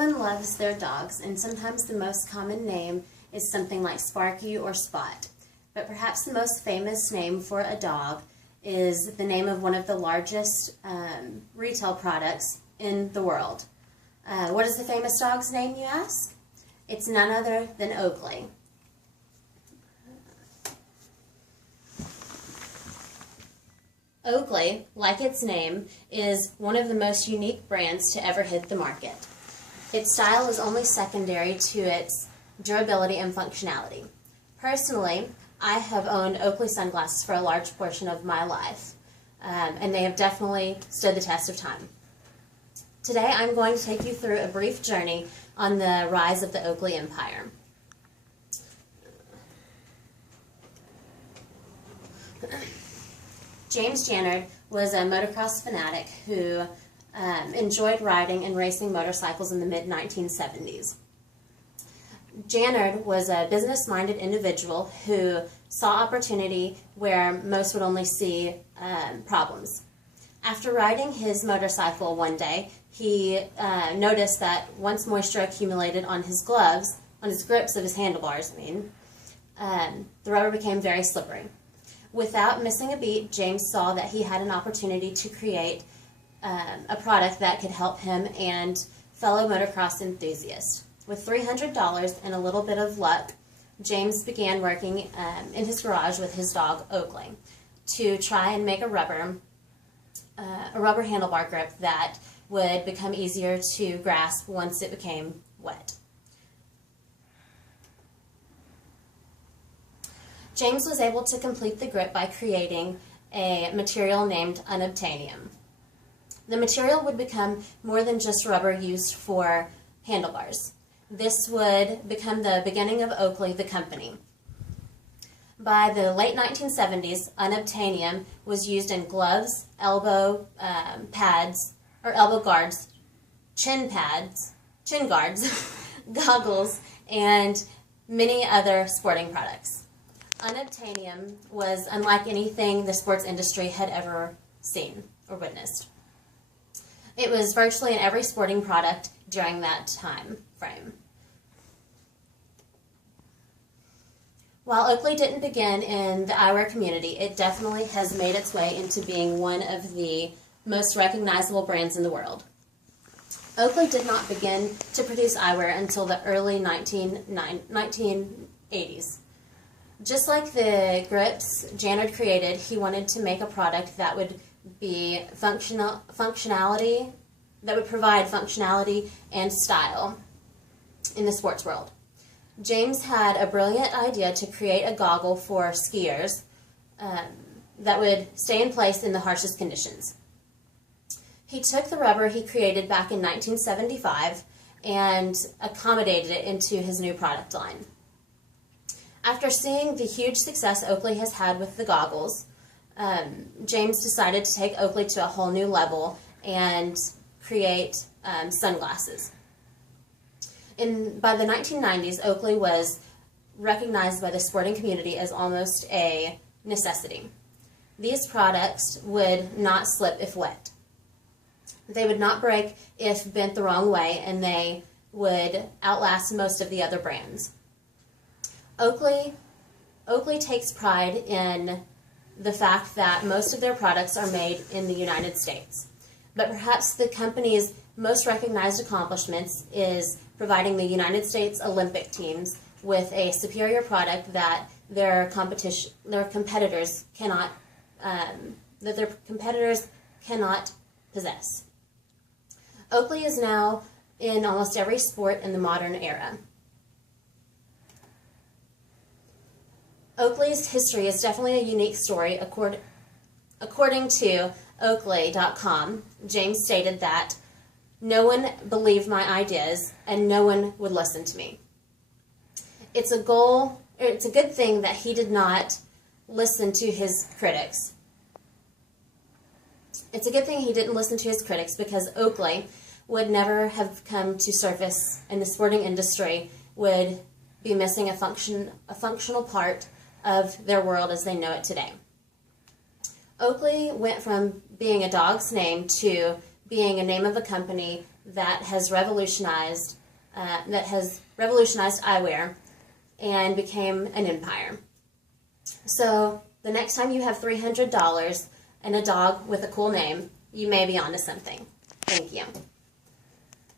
Everyone loves their dogs, and sometimes the most common name is something like Sparky or Spot. But perhaps the most famous name for a dog is the name of one of the largest retail products in the world. What is the famous dog's name, you ask? It's none other than Oakley. Oakley, like its name, is one of the most unique brands to ever hit the market. Its style is only secondary to its durability and functionality. Personally, I have owned Oakley sunglasses for a large portion of my life, and they have definitely stood the test of time. Today, I'm going to take you through a brief journey on the rise of the Oakley empire. James Jannard was a motocross fanatic who enjoyed riding and racing motorcycles in the mid-1970s. Jannard was a business-minded individual who saw opportunity where most would only see problems. After riding his motorcycle one day, he noticed that once moisture accumulated on his gloves, on his grips of his handlebars, the rubber became very slippery. Without missing a beat, James saw that he had an opportunity to create a product that could help him and fellow motocross enthusiasts. With $300 and a little bit of luck, James began working in his garage with his dog Oakley to try and make a rubber handlebar grip that would become easier to grasp once it became wet. James was able to complete the grip by creating a material named unobtainium. The material would become more than just rubber used for handlebars. This would become the beginning of Oakley, the company. By the late 1970s, unobtainium was used in gloves, elbow pads, or elbow guards, chin guards, goggles, and many other sporting products. Unobtainium was unlike anything the sports industry had ever seen or witnessed. It was virtually in every sporting product during that time frame. While Oakley didn't begin in the eyewear community, it definitely has made its way into being one of the most recognizable brands in the world. Oakley did not begin to produce eyewear until the early 1980s. Just like the grips Jannard created, he wanted to make a product that would be functionality, that would provide functionality and style in the sports world. James had a brilliant idea to create a goggle for skiers that would stay in place in the harshest conditions. He took the rubber he created back in 1975 and accommodated it into his new product line. After seeing the huge success Oakley has had with the goggles, James decided to take Oakley to a whole new level and create sunglasses. By the 1990s, Oakley was recognized by the sporting community as almost a necessity. These products would not slip if wet. They would not break if bent the wrong way, and they would outlast most of the other brands. Oakley takes pride in the fact that most of their products are made in the United States. But perhaps the company's most recognized accomplishments is providing the United States Olympic teams with a superior product that their competitors cannot possess. Oakley is now in almost every sport in the modern era. Oakley's history is definitely a unique story. According to Oakley.com, James stated that no one believed my ideas and no one would listen to me. It's a good thing that he did not listen to his critics. It's a good thing he didn't listen to his critics, because Oakley would never have come to surface, and the sporting industry would be missing a functional part of their world as they know it today. Oakley went from being a dog's name to being a name of a company that has revolutionized eyewear and became an empire. So the next time you have $300 and a dog with a cool name, you may be onto something. Thank you.